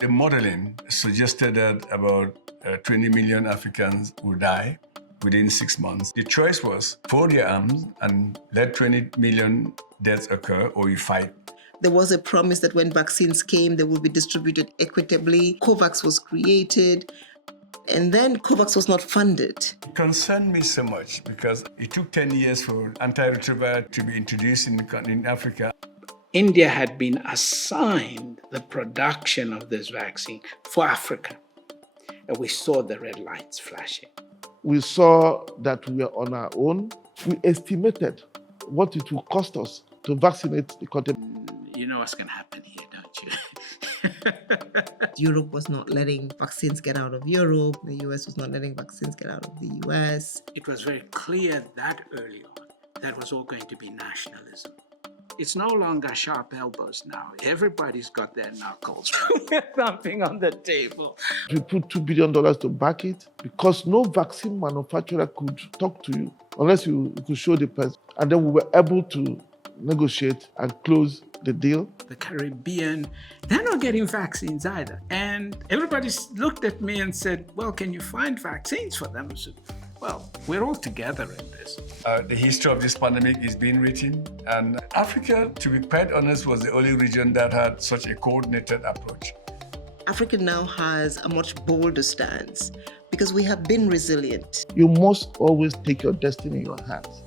The modeling suggested that about 20 million Africans would die within 6 months. The choice was fold your arms and let 20 million deaths occur, or you fight. There was a promise that when vaccines came, they would be distributed equitably. COVAX was created, and then COVAX was not funded. It concerned me so much because it took 10 years for antiretroviral to be introduced in Africa. India had been assigned the production of this vaccine for Africa, and we saw the red lights flashing. We saw that we were on our own. We estimated what it would cost us to vaccinate the country. You know what's going to happen here, don't you? Europe was not letting vaccines get out of Europe. The US was not letting vaccines get out of the US. It was very clear that early on that was all going to be nationalism. It's no longer sharp elbows now. Everybody's got their knuckles thumping on the table. We put $2 billion to back it because no vaccine manufacturer could talk to you unless you could show the person. And then we were able to negotiate and close the deal. The Caribbean, they're not getting vaccines either. And everybody looked at me and said, well, can you find vaccines for them? I said, well, we're all together in this. The history of this pandemic is being written, and Africa, to be quite honest, was the only region that had such a coordinated approach. Africa now has a much bolder stance because we have been resilient. You must always take your destiny in your hands.